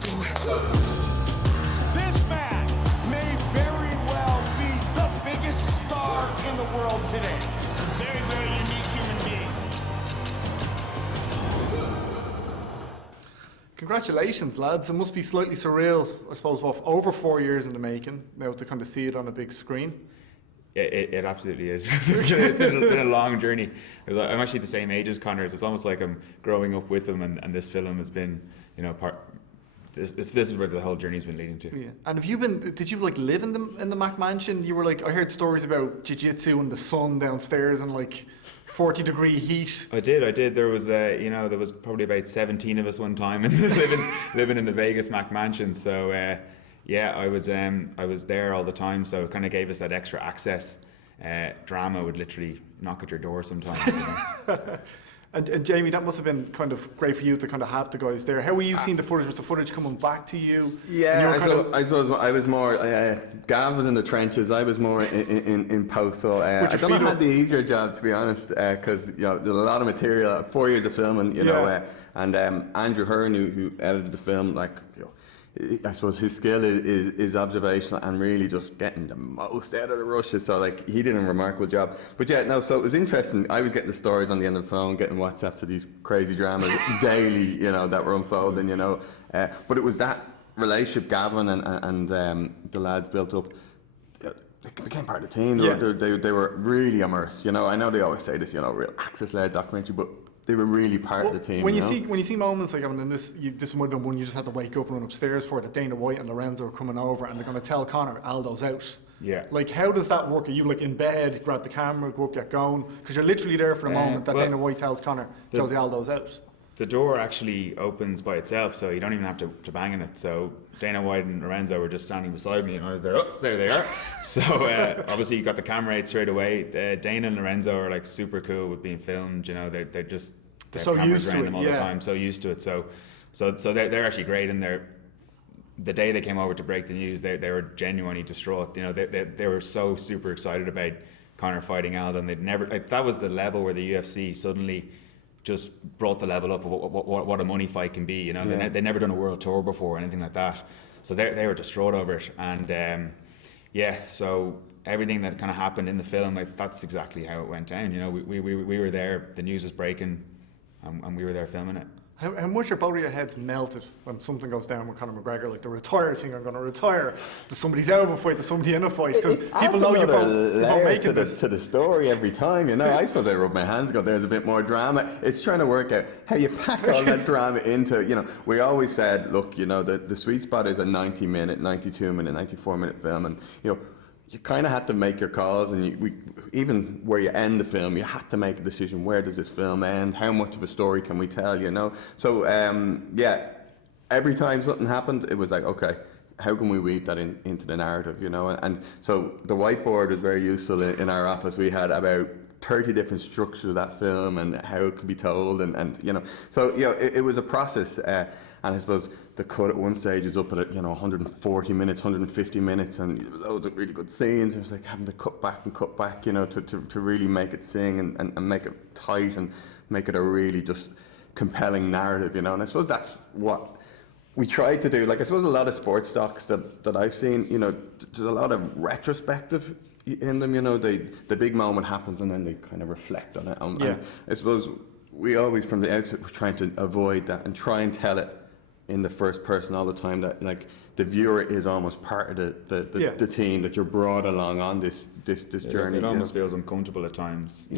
do it. This man may very well be the biggest star in the world today. Very, very unique human being. Congratulations, lads. It must be slightly surreal, I suppose, what, over 4 years in the making, now to kind of see it on a big screen. It absolutely is. It's been a long journey. I'm actually the same age as Conor, so it's almost like I'm growing up with him, and this film has been, you know, this is where the whole journey's been leading to. Yeah. And did you like live in the McMansion? You were like, I heard stories about jiu-jitsu and the sun downstairs and like 40-degree heat. I did. There was, there was probably about 17 of us one time, and living in the Vegas McMansion. So I was there all the time. So it kind of gave us that extra access. Drama would literally knock at your door sometimes. You know? And Jamie, that must have been kind of great for you to kind of have the guys there. How were you seeing the footage? Was the footage coming back to you? Yeah, I suppose I was more. Gav was in the trenches. I was more in post. So I don't know, had the easier job, to be honest, because there's a lot of material. 4 years of filming, and Andrew Hearn, who edited the film, I suppose his skill is observational and really just getting the most out of the rushes. So he did a remarkable job. But so it was interesting. I was getting the stories on the end of the phone, getting WhatsApp to these crazy dramas daily, that were unfolding, But it was that relationship Gavin and the lads built up. They became part of the team. They were really immersed. I know they always say this, real access-led documentary, but they were really part of the team. When you see moments like, and this might have been one you just had to wake up and run upstairs for, that Dana White and Lorenzo are coming over and they're going to tell Conor Aldo's out. Yeah. How does that work? Are you in bed, grab the camera, go up, get going? Because you're literally there for the moment that Dana White tells Conor, tells you Aldo's out. The door actually opens by itself, so you don't even have to bang on it. So Dana White and Lorenzo were just standing beside me, and I was there. Oh, there they are. So obviously you got the camera out straight away. Dana and Lorenzo are super cool with being filmed. They're just so used to it. Them all the time, so used to it. So they're actually great. And the day they came over to break the news, they were genuinely distraught. They were so super excited about Conor fighting Aldo, and they'd never that was the level where the UFC suddenly just brought the level up of what a money fight can be. They'd never done a world tour before or anything like that, so they were distraught over it. And so everything that kind of happened in the film, that's exactly how it went down. We were there, the news was breaking, and we were there filming it. How much are both of your heads melted when something goes down with Conor McGregor, the retire thing? I'm going to retire. Does somebody's out of a fight? Does somebody in a fight? Because people know you're both making this to the story every time. I suppose I rub my hands and go, there's a bit more drama. It's trying to work out how you pack all that drama into. We always said, look, the sweet spot is a 90-minute, 92-minute, 94-minute film, and you kind of had to make your calls, and even where you end the film, you had to make a decision. Where does this film end? How much of a story can we tell? So every time something happened, it was like, okay, how can we weave that into the narrative? And so the whiteboard was very useful in our office. We had about 30 different structures of that film and how it could be told, and so it was a process. And I suppose the cut at one stage is up at 140 minutes, 150 minutes, and loads of really good scenes. It was like having to cut back, to really make it sing and make it tight and make it a really just compelling narrative, And I suppose that's what we tried to do. I suppose a lot of sports docs that I've seen, there's a lot of retrospective in them. The big moment happens and then they kind of reflect on it. And I suppose we always, from the outset, were trying to avoid that and try and tell it in the first person all the time, that the viewer is almost part of the team, that you're brought along on this journey. It almost feels uncomfortable at times.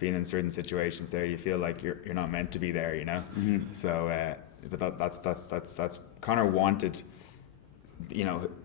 Being in certain situations there, you feel like you're not meant to be there. Mm-hmm. So, but that's Conor wanted,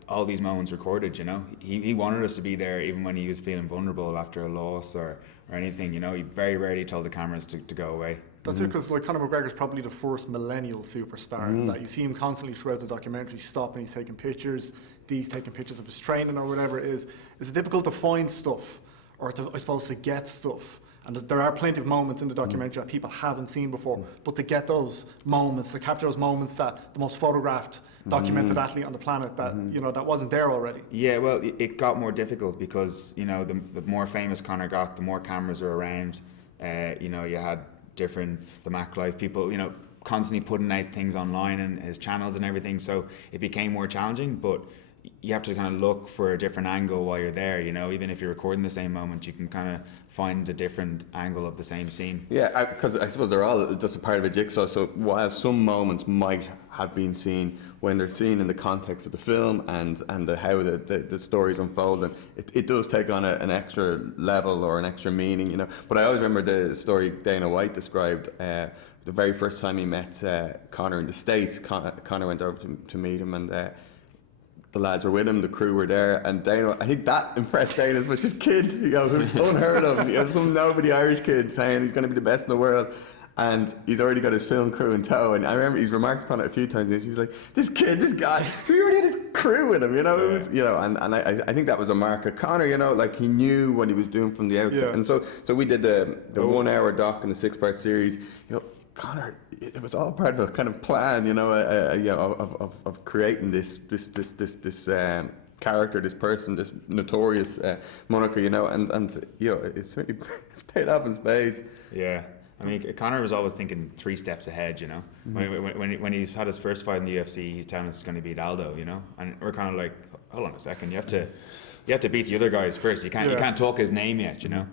all these moments recorded. He wanted us to be there even when he was feeling vulnerable after a loss or anything. He very rarely told the cameras to go away. That's it, because Conor McGregor's probably the first millennial superstar. That you see him constantly throughout the documentary, stopping, he's taking pictures, he's taking pictures of his training or whatever it is. Is it difficult to find stuff, or to get stuff? And there are plenty of moments in the documentary that people haven't seen before, but to get those moments, to capture those moments that the most photographed, documented athlete on the planet, that that wasn't there already. Yeah, well, it got more difficult because the more famous Conor got, the more cameras were around. You had the Mac Life people. constantly putting out things online and his channels and everything, so it became more challenging. But you have to kind of look for a different angle while you're there, you know. Even if you're recording the same moment, you can kind of find a different angle of the same scene. Yeah, because I suppose they're all just a part of a jigsaw. So while some moments might have been seen, when they're seen in the context of the film and how the story's unfolding, it does take on an extra level or an extra meaning, you know. But I always remember the story Dana White described. The very first time he met Conor in the States, Conor went over to meet him, and the lads were with him, the crew were there, and Dana, I think that impressed Dana as much as kid, you know, who's unheard of. You know, some nobody Irish kid saying he's going to be the best in the world, and he's already got his film crew in tow. And I remember he's remarked upon it a few times. He was like, "This kid, this guy, he already had his crew with him," you know. It was, you know, and I think that was a mark of Conor. You know, like he knew what he was doing from the outset. Yeah. And so we did the 1 hour doc in the 6-part series. You know, Conor, it was all part of a kind of plan, you know, of creating this character, this person, this notorious moniker, you know, and you know, it's really it's paid off in spades. Yeah, I mean, Conor was always thinking 3 steps ahead, you know. When he's had his first fight in the UFC, he's telling us it's going to beat Aldo, you know, and we're kind of like, hold on a second, you have to beat the other guys first. You can't talk his name yet, you know.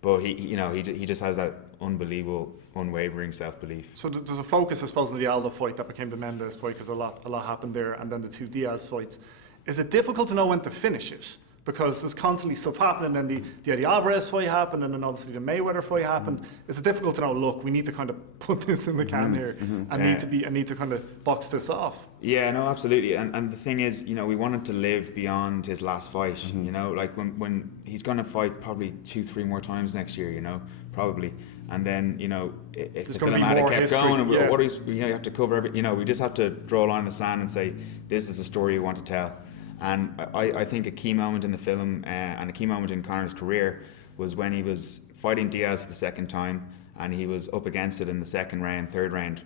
But he just has that unbelievable, unwavering self-belief. So there's a focus, I suppose, on the Aldo fight that became the Mendes fight, because a lot happened there, and then the 2 Diaz fights. Is it difficult to know when to finish it? Because there's constantly stuff happening, and then the Eddie Alvarez fight happened, and then obviously the Mayweather fight happened. Is it difficult to know, look, we need to kind of put this in the can here, and need to kind of box this off? Yeah, no, absolutely. And the thing is, you know, we wanted to live beyond his last fight, you know, like when he's going to fight probably 2-3 more times next year, you know, probably. And then, you know, if the film had kept history, going, and yeah. what is, you know, you have to cover everything, you know, we just have to draw a line in the sand and say, this is the story we want to tell. And I think a key moment in the film and a key moment in Conor's career was when he was fighting Diaz for the second time, and he was up against it in the second round, third round.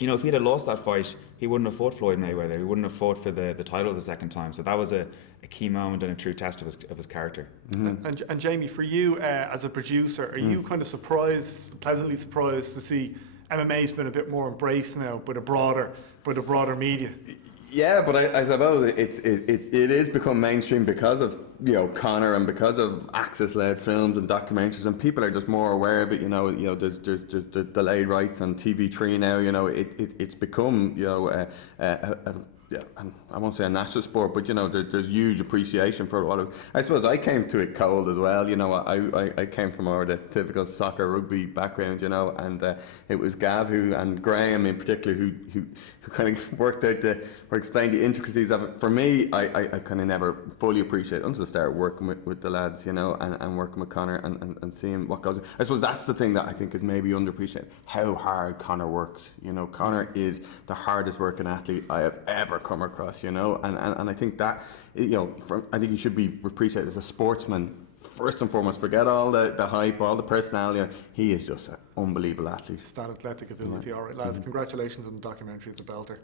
You know, if he'd have lost that fight, he wouldn't have fought Floyd Mayweather. He wouldn't have fought for the title the second time. So that was a key moment and a true test of his character. And Jamie, for you as a producer, are you kind of pleasantly surprised to see MMA's been a bit more embraced now by the broader media? Yeah, but I suppose it is become mainstream because of, you know, Conor, and because of Access-led films and documentaries, and people are just more aware of it. You know, there's the delayed rights on TV3 now. You know, it's become, you know, yeah, and I won't say a national sport, but you know, there's huge appreciation for it. I suppose I came to it cold as well. You know, I came from more the typical soccer rugby background, you know, and it was Gav and Graham in particular who kind of worked out or explained the intricacies of it. For me, I kind of never fully appreciated it until I started working with the lads, you know, and working with Conor and seeing what goes on. I suppose that's the thing that I think is maybe underappreciated, how hard Conor works. You know, Conor is the hardest working athlete I have ever come across, you know, and I think that, you know, I think he should be appreciated as a sportsman first and foremost. Forget all the hype, all the personality. He is just an unbelievable athlete. That athletic ability. All right, lads, congratulations on the documentary. It's a belter.